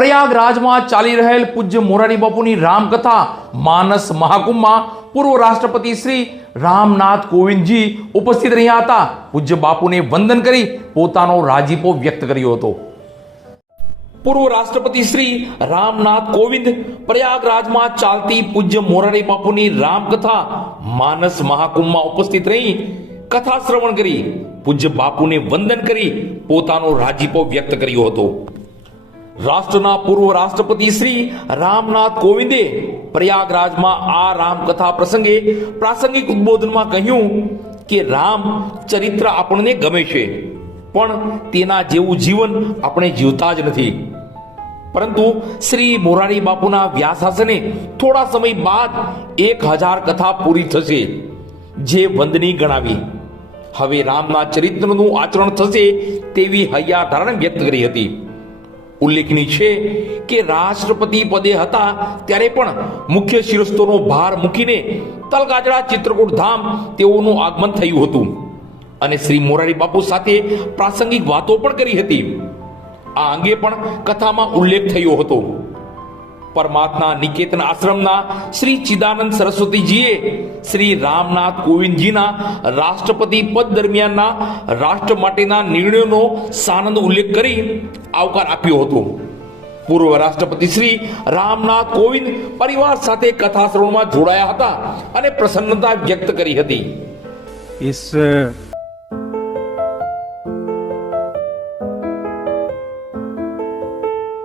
પ્રયાગરાજમાં ચાલી રહેલ પૂજ્ય મોરારી બાપુની રામકથા માનસ મહાકુંભમાં પૂર્વ રાષ્ટ્રપતિ શ્રી રામનાથ કોવિંદજી ઉપસ્થિત રહ્યા હતા. પૂજ્ય બાપુને વંદન કરી પોતાનો રાજીપો વ્યક્ત કર્યો હતો. પૂર્વ રાષ્ટ્રપતિ શ્રી રામનાથ કોવિંદ પ્રયાગરાજમાં ચાલતી પૂજ્ય મોરારી બાપુની રામકથા માનસ મહાકુંભમાં ઉપસ્થિત રહી કથા શ્રવણ કરી પૂજ્ય બાપુને વંદન કરી પોતાનો રાજીપો વ્યક્ત કર્યો હતો. રાષ્ટ્રના પૂર્વ રાષ્ટ્રપતિ શ્રી રામનાથ કોવિંદે પ્રયાગરાજમાં આ રામકથા પ્રસંગે પ્રાસંગિક ઉદ્બોધનમાં કહ્યું કે રામ ચરિત્ર આપણને ગમે છે, પણ તેના જેવું જીવન આપણે જીવતા જ નથી. પરંતુ શ્રી મોરારી બાપુના વ્યાસાસને થોડા સમય બાદ 1000 કથા પૂરી થશે, જે વંદનીય ગણાવી. હવે રામના ચરિત્રનું આચરણ થશે તેવી હૈયાધારણા વ્યક્ત કરી હતી. ઉલ્લેખનીય છે કે રાષ્ટ્રપતિ પદે હતા ત્યારે પણ મુખ્ય શિરસ્તોનો ભાર મૂકીને તલગાજડા ચિત્રકૂટ ધામ તેઓનું આગમન થયું હતું અને શ્રી મોરારી બાપુ સાથે પ્રાસંગિક વાતો પણ કરી હતી. આ અંગે પણ કથામાં ઉલ્લેખ થયો હતો. પરમાત્મા નિકેતન આશ્રમના શ્રી ચિદાનંદ સરસ્વતીજીએ શ્રી રામનાથ કોવિંદજીના રાષ્ટ્રપતિ પદ દરમિયાનના રાષ્ટ્ર માટેના નિર્ણયોનો સાનંદ ઉલ્લેખ કરી આવકાર આપ્યો હતો. પૂર્વ રાષ્ટ્રપતિ શ્રી રામનાથ કોવિંદ પરિવાર સાથે કથા શ્રવણમાં જોડાયા હતા અને પ્રસન્નતા વ્યક્ત કરી હતી. इस